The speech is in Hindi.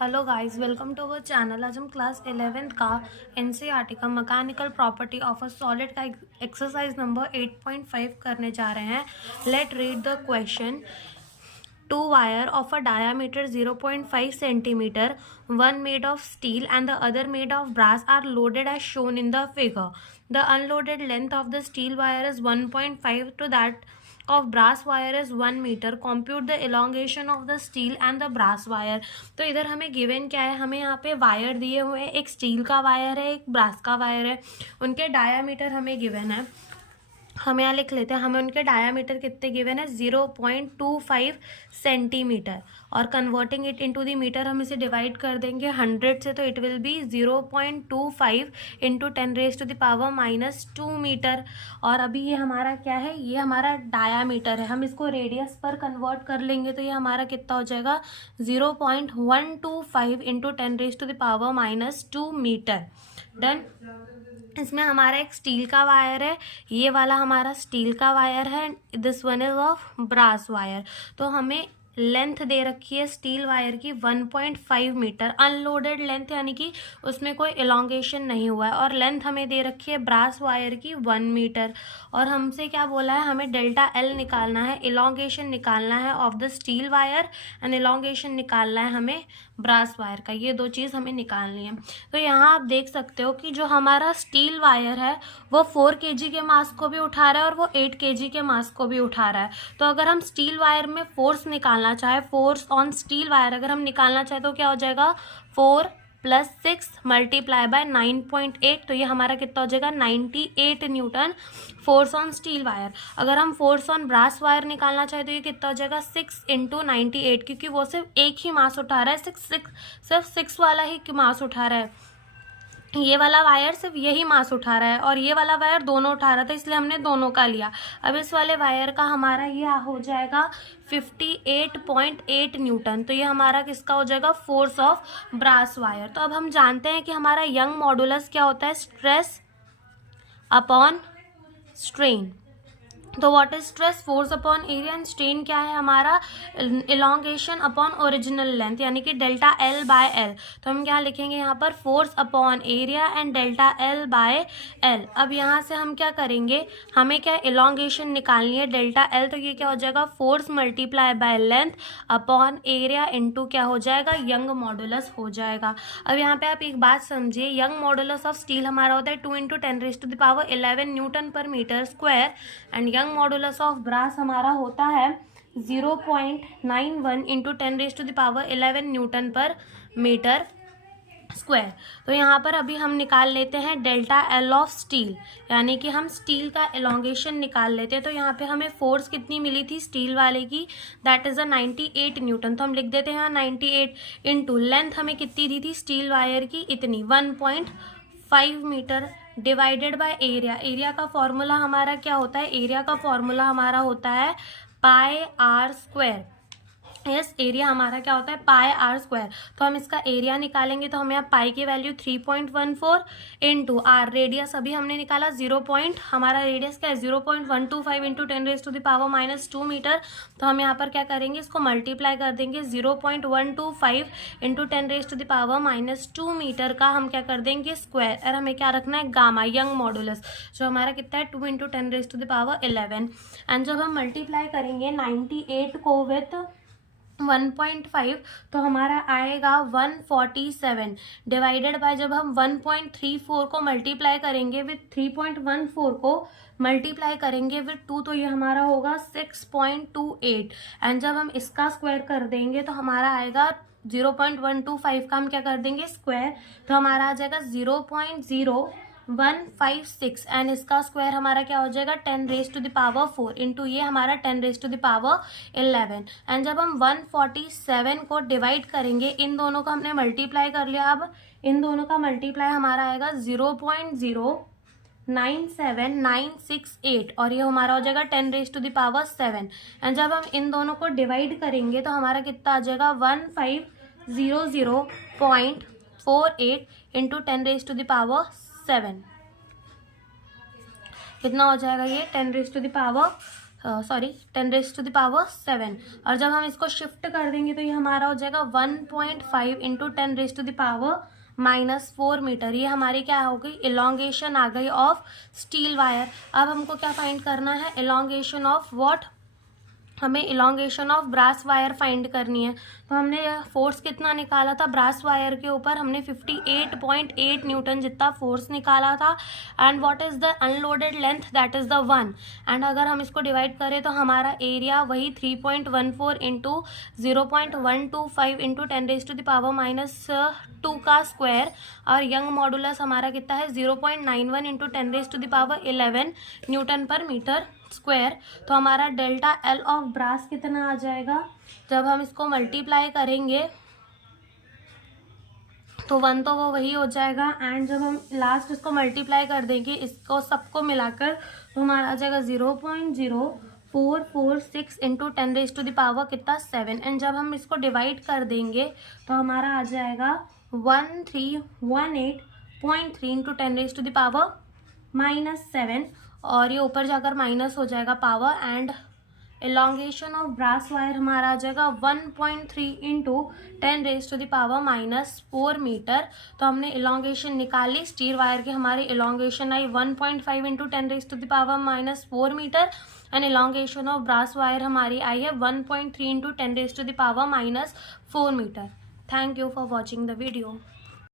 Hello guys, welcome to our channel. आज हम क्लास 11th का एनसीईआरटी का mechanical property of a solid का एक्सरसाइज नंबर 8.5 करने जा रहे हैं। Let read the question. Two wire of a diameter 0.5 centimeter, one made of steel and the other made of brass, are loaded as shown in the figure. The unloaded length of the steel wire is 1.5 to that of brass wire is 1 meter. Compute the elongation of the steel and the brass wire. तो इधर हमें गिवन क्या है, हमें यहाँ पे वायर दिए हुए हैं, एक स्टील का वायर है, एक ब्रास का वायर है, उनके डायामीटर हमें गिवन है। हम यहाँ लिख लेते हैं, हमें उनके डायामीटर कितने गिवन है 0.25 सेंटीमीटर, और converting it into the metre हम इसे डिवाइड कर देंगे 100 से, तो it will be 0.25 into 10⁻⁻2 metre. और अभी ये हमारा क्या है, ये हमारा डायामीटर है, हम इसको रेडियस पर कन्वर्ट कर लेंगे तो ये हमारा कितना हो जाएगा 0.125 इंटू 10⁻⁻2 मीटर। डन। इसमें हमारा एक स्टील का वायर है, ये वाला हमारा स्टील का वायर है, this one is of brass wire. तो हमें लेंथ दे रखी है स्टील वायर की 1.5 मीटर, अनलोडेड लेंथ यानी कि उसमें कोई एलोंगेशन नहीं हुआ है, और लेंथ हमें दे रखी है ब्रास वायर की 1 मीटर। और हमसे क्या बोला है, हमें डेल्टा एल निकालना है, एलोंगेशन निकालना है of the steel wire and elongation निकालना है हमें ब्रास वायर का। ये दो चीज़ हमें निकालनी है। तो यहाँ आप देख सकते हो कि जो हमारा स्टील वायर है वो 4 kg के मास को भी उठा रहा है और वो 8 kg के मास को भी उठा रहा है। तो अगर हम स्टील वायर में फोर्स निकालना चाहे, फोर्स ऑन स्टील वायर अगर हम निकालना चाहे तो क्या हो जाएगा 4 + 6 मल्टीप्लाई बाय 9.8, तो ये हमारा कितना हो जाएगा 98 Newton force on steel wire. अगर हम फोर्स ऑन ब्रास वायर निकालना चाहे तो ये कितना हो जाएगा 6 × 98, क्योंकि वो सिर्फ एक ही मास उठा रहा है, सिर्फ 6 वाला ही मास उठा रहा है। ये वाला वायर सिर्फ यही मास उठा रहा है और ये वाला वायर दोनों उठा रहा था, इसलिए हमने दोनों का लिया। अब इस वाले वायर का हमारा ये हो जाएगा 58.8 न्यूटन, तो ये हमारा किसका हो जाएगा फोर्स ऑफ ब्रास वायर। तो अब हम जानते हैं कि हमारा यंग मॉडुलस क्या होता है, स्ट्रेस अपॉन स्ट्रेन। तो what is stress, force upon area, and strain क्या है हमारा इलोंगेशन अपॉन ओरिजिनल लेंथ, यानी कि डेल्टा एल बाय एल। तो हम क्या लिखेंगे यहाँ पर force upon area and delta L by L. अब यहाँ से हम क्या करेंगे, हमें क्या इलोंगेशन निकालनी है डेल्टा एल, तो ये क्या हो जाएगा force multiply by length upon area into क्या हो जाएगा यंग मॉडुलस हो जाएगा। अब यहाँ पे आप एक बात समझिए, यंग मॉडुलस ऑफ स्टील हमारा होता है 2 × 10⁻11 newton per metre square, and Young modulus of brass हमारा होता है 0.91 into 10⁻11 newton per metre square. तो यहाँ पर अभी हम निकाल लेते हैं डेल्टा एल ऑफ स्टील, यानी कि हम स्टील का एलोंगेशन निकाल लेते हैं। तो यहाँ पे हमें फोर्स कितनी मिली थी स्टील वाले की, दैट इज 98 न्यूटन, तो हम लिख देते हैं 98 इंटू लेंथ हमें कितनी दी थी स्टील वायर की, इतनी 1.5 metre, divided by area. Area का फॉर्मूला हमारा क्या होता है, एरिया का फॉर्मूला हमारा होता है πr²। यस, एरिया हमारा क्या होता है πr²। तो हम इसका एरिया निकालेंगे तो हमें अब पाई की वैल्यू 3.14 इंटू आर, रेडियस अभी हमने निकाला हमारा रेडियस क्या है 0.125 इंटू 10⁻⁻2 मीटर। तो हम यहाँ पर क्या करेंगे, इसको मल्टीप्लाई कर देंगे 0.125 इंटू 10⁻⁻2 मीटर का हम क्या कर देंगे स्क्वायर, और हमें क्या रखना है गामा यंग मॉडुलस, जो हमारा कितना है 2 × 10⁻11। एंड जब हम मल्टीप्लाई करेंगे 98 को विथ 1.5 तो हमारा आएगा 147, डिवाइडेड बाय जब हम 1.34 को मल्टीप्लाई करेंगे विथ 3.14 को मल्टीप्लाई करेंगे विथ 2, तो ये हमारा होगा 6.28। एंड जब हम इसका स्क्वायर कर देंगे तो हमारा आएगा 0.125 का हम क्या कर देंगे स्क्वायर, तो हमारा आ जाएगा 0.0156, एंड इसका स्क्वायर हमारा क्या हो जाएगा 10⁻4 इंटू ये हमारा 10⁻11। एंड जब हम 147 को डिवाइड करेंगे, इन दोनों का हमने मल्टीप्लाई कर लिया, अब इन दोनों का मल्टीप्लाई हमारा आएगा 0.097968, और ये हमारा हो जाएगा 10⁻7। एंड जब हम इन दोनों को डिवाइड करेंगे तो हमारा कितना आ जाएगा 1500.48 इंटू 10⁻7। कितना हो जाएगा ये 10⁻7। सॉरी 10⁻⁷। और जब हम इसको शिफ्ट कर देंगे तो ये हमारा हो जाएगा 1.5 इंटू 10⁻⁻⁴ मीटर। ये हमारी क्या हो गई, इलोंगेशन आ गई ऑफ स्टील वायर। अब हमको क्या फाइंड करना है, इलोंगेशन ऑफ व्हाट, हमें elongation of brass wire find करनी है। तो हमने फोर्स कितना निकाला था ब्रास वायर के ऊपर, हमने 58.8 न्यूटन जितना फोर्स निकाला था। And what is the unloaded length, that is the 1। And अगर हम इसको डिवाइड करें तो हमारा एरिया वही 3.14 इंटू 0.125 इंटू 10⁻⁻² का स्क्वायर, और यंग मॉडुलस हमारा कितना है 0.91 into 10⁻11 newton per metre square. तो हमारा डेल्टा एल ऑफ ब्रास कितना आ जाएगा, जब हम इसको मल्टीप्लाई करेंगे तो 1 तो वो वही हो जाएगा। एंड जब हम लास्ट इसको मल्टीप्लाई कर देंगे इसको सबको मिलाकर तो हमारा आ जाएगा 0.0446 इंटू 10⁻⁷ कितना 7। एंड जब हम इसको डिवाइड कर देंगे तो हमारा आ जाएगा 1318.3 इंटू 10⁻⁻7। और ये ऊपर जाकर माइनस हो जाएगा power. And elongation of brass wire हमारा आ जाएगा 1.3 इंटू 10⁻⁻⁴ मीटर। तो हमने इलोंगेशन निकाली, स्टील वायर की हमारी इलोंगेशन आई 1.5 into 10⁻⁻⁴ metre. And elongation of brass wire हमारी आई है 1.3 into 10⁻⁻⁴ metre. Thank you for watching the video.